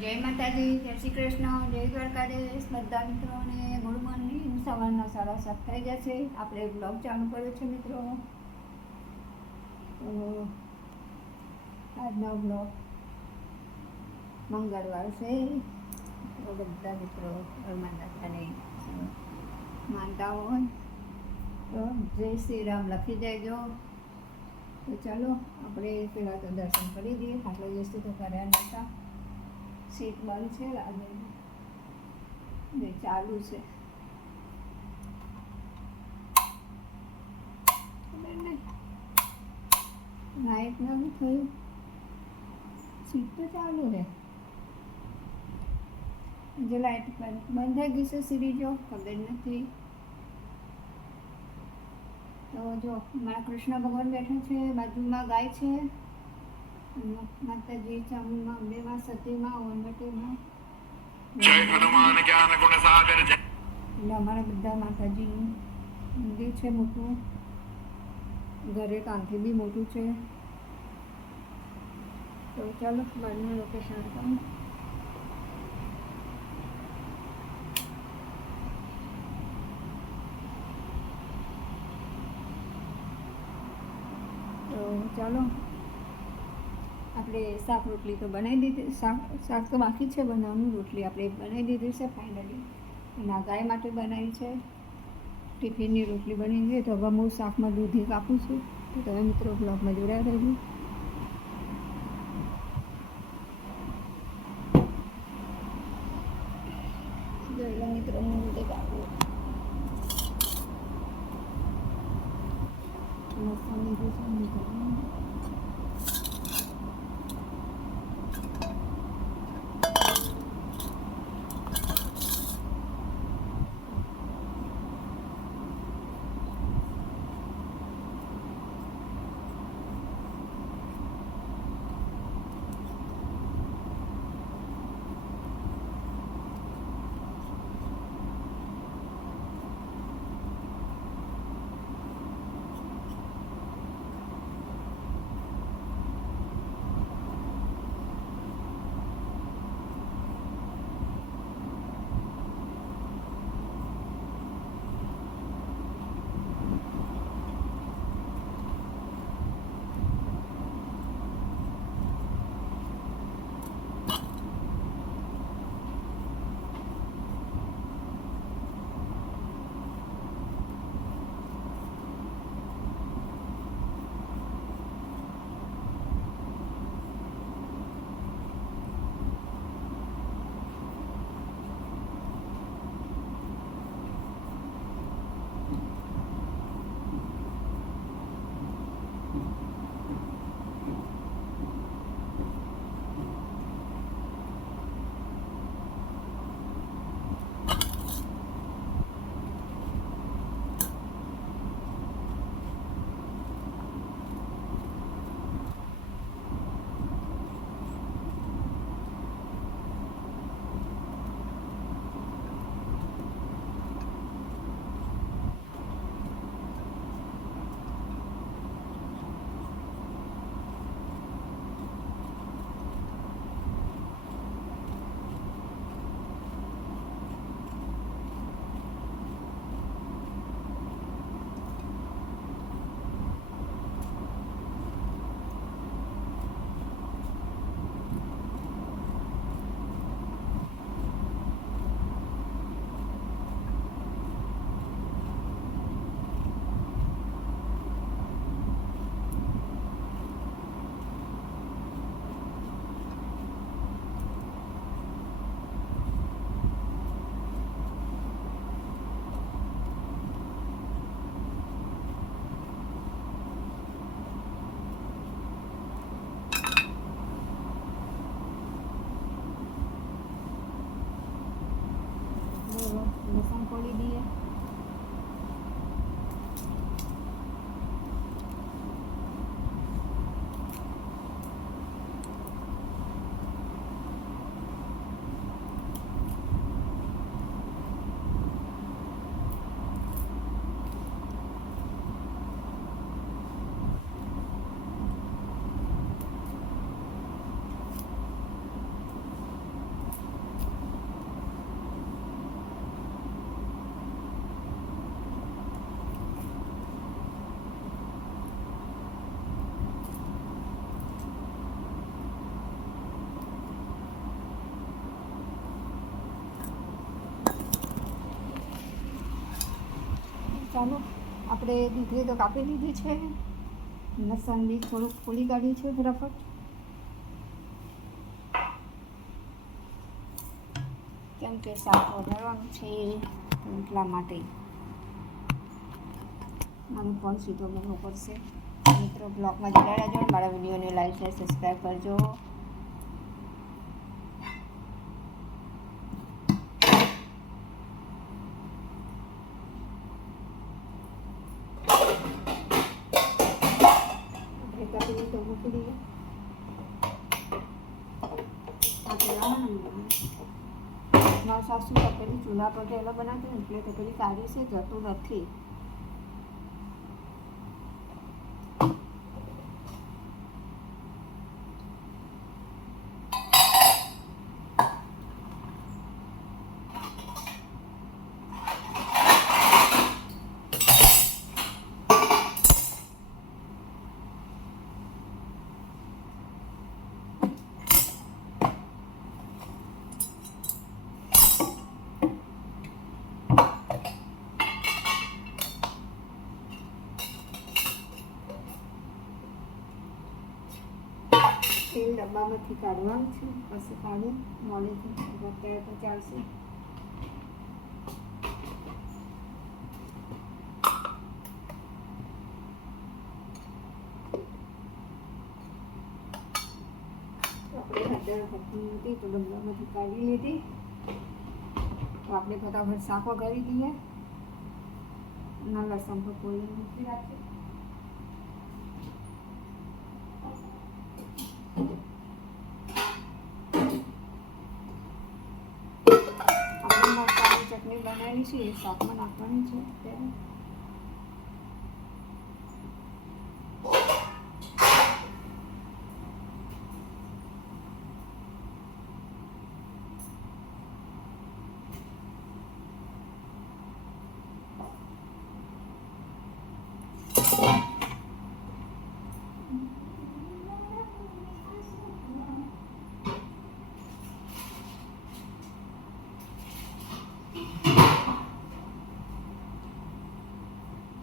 જય માતાજી, જય શ્રી કૃષ્ણ, જય દ્વારકાધીશ બધા મિત્રોને ગુડ મોર્નિંગ. સવારના 7:30 થઈ જશે. આપણે બ્લોગ ચાલુ કર્યો છે મિત્રો. તો આજનો બ્લોગ મંગળવાર છે. તો બધા મિત્રો માતાને માનતા હોય તો જય શ્રી રામ લખી દેજો. તો ચાલો આપણે પહેલાં તો દર્શન કરી દઈએ. આટલો જઈશું તો કર્યા નહોતા. સીટ બંધ છે, લાગે ને ચાલુ છે. લાઈટ નથી થયું, સીટ તો ચાલુ છે. જે લાઈટ બંધ થઈ ગઈ છે સીરીજો ખબર નથી. તો જો મારા કૃષ્ણ ભગવાન બેઠા છે, બાજુમાં ગાય છે, માતાજી ચામુંડમાં, અંબેમાં, સતીમાં, ઓનવટીમાં. જય હનુમાન જ્ઞાન ગુણ સાગર. જય એટલે અમારા બધા માતાજીનું મંદિર છે મોટું. ઘરે કાંથી બી મોટું છે. તો ચાલો બહારનું લોકેશન કહું. તો ચાલો આપણે શાક રોટલી તો બનાવી દીધી. શાક તો બાકી છે બનાવવાનું. રોટલી આપણે બનાવી દીધી છે ફાઇનલી. એના ગાય માટે બનાવી છે. ટિફિનની રોટલી બની ગઈ. તો હવે હું શાકમાં દૂધી કાપું છું. તો તમે મિત્રો બ્લોગમાં જોડાયા રહેજો. જોયેલા મિત્રો હું દૂધી કાપું. લસણ લીધું છે મિત્રો. લસણ ખોલી દઈએ. ચાલો આપણે ડુંગળી તો કાપી લીધી છે, લસણ બી થોડુંક ફોલી કાઢ્યું છે ફટાફટ. કેમ કે શાક વઘારવાનું છે એટલા માટે મારું ફોન સીધો કરવો પડશે. મિત્રો બ્લોગમાં જોડાયા રહેજો, મારા વિડીયોને લાઈક શેર સબસ્ક્રાઈબ કરજો. આપણે તો મૂકી દઈએ. મારા સાસુ તપેલી ચૂલા પર પહેલાં બનાવતી ને એટલે તપેલી કાઢી છે, જતું નથી. તેલ ડબ્બામાંથી કાઢવાનું છે, પછી કાઢી મોડેથી અત્યારે તો ચાલશે. આપણે હળદર હતી તો ડબ્બામાંથી કાઢી લીધી. તો આપણે ફટાફટ શાક વઘારી દઈએ. ના લસણ પર કોઈ મૂકી રાખીએ. આપણે મરચાંની ચટણી બનાવેલી છે એ શાકમાં નાખવાની છે અત્યારે.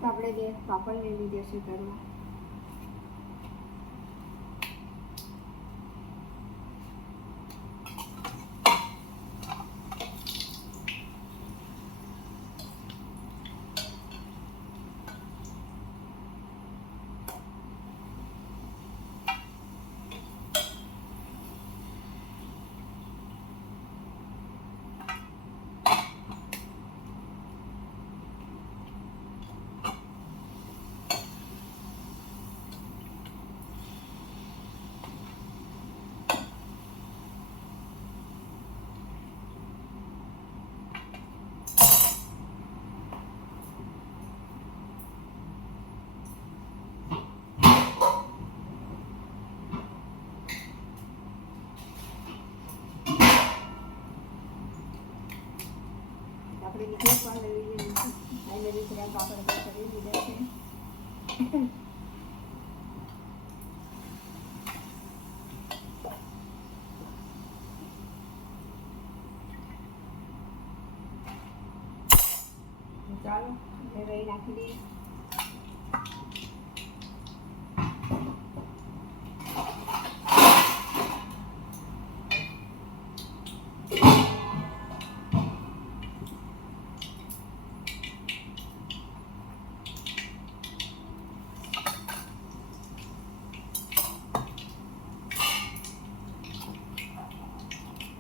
આપણે બે પાપડ લઈ લીધા છે ઘરમાં. આપણે બીજું પણ લઈ લીધું છે. આવી રીતે પાપડ કરી લીધા છે. ચાલો રહી નાખી દઈએ.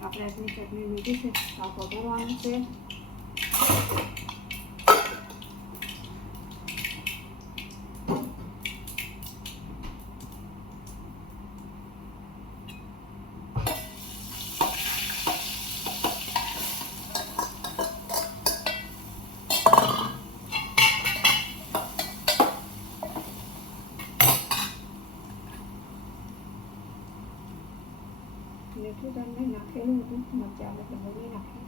આપણે આટલી ચટણી લીધી છે, શાક વઘારવાનું છે. મીઠું તમને નાખેલું હતું, મરચાં એટલે બધી નાખી.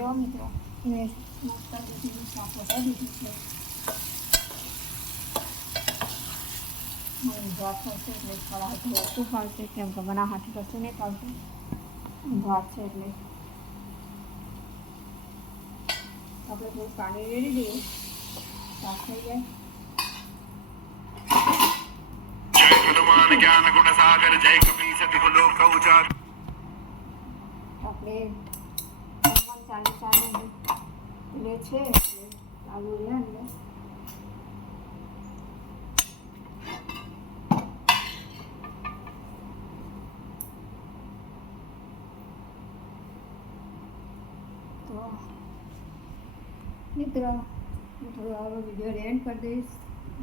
જો મિત્રો મેં મસ્ત બધું શાક વટાવી દીધું છે. મારી ભાત થશે એટલે થોડા હાથે ઓછું ફાવશે, કેમ કે મને હાથે કશું નહીં ફાવતું, ભાત છે એટલે આપણે થોડું પાણી રેડી દઈએ, શાક થઈ જાય. जय हनुमान ज्ञान गुण सागर जय कपी सति लोक उजागर આપણે હનુમાન ચાલીસાનું લે છે એટલે ચાલુ રહે અંદર. તો મિત્રો હું થોડો આવો વિડીયો એન્ડ કરી દઈશ.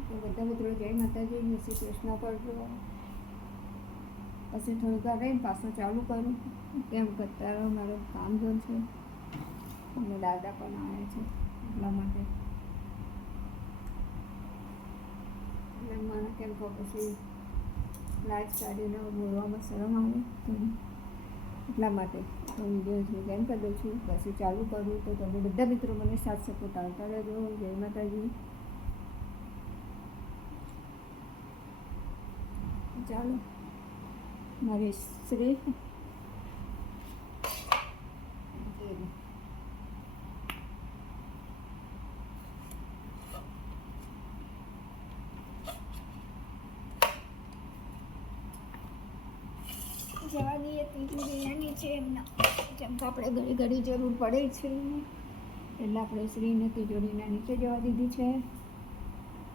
તો બધા મિત્રો જય માતાજી, જય શ્રી કૃષ્ણ કરજો. પછી થોડીક વાર રહીને પાછું ચાલુ કરું, કેમ કરતા મારું કામ જોન છે અને દાદા પણ આવે છે એટલા માટે. એટલે મને કેમ કહો પછી લાઈટ કાઢીને બોલવામાં શરમ આવે તો એટલા માટે તો વિડીયો કેમ કરી દઉં છું. પછી ચાલુ કરું તો તમે બધા મિત્રો મને સાથ સપોર્ટ આવતા રહેજો. જય માતાજી. ચાલો મારી શ્રી જવા દઈએ. ત્રીજી બિરયાની છે એમના, જેમ કે આપણે ઘડી ઘડી જરૂર પડે છે એટલે આપણે શ્રીને તિજોરીના નીચે જવા દીધી છે,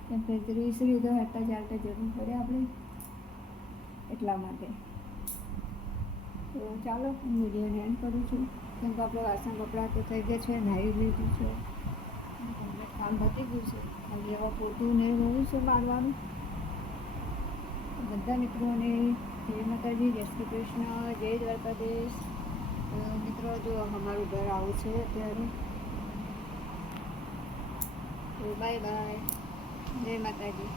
કેમ કે શ્રી તો હતા ચાલતા જરૂર પડે આપણે એટલા માટે. તો ચાલો હું વિડીયોને એન્ડ કરું છું, કેમ કે આપણે વાસણ કપડાં તો થઈ ગયા છે, નાહી લીધું છે, કામ પતી ગયું છે, ખાલી એવા પોતું ને રહ્યું છે મારવાનું. બધા મિત્રોને જય માતાજી, જય શ્રી કૃષ્ણ, જય દ્વારકાધીશ. મિત્રો જો અમારું ઘર આવું છે અત્યારે. તો બાય બાય, જય માતાજી.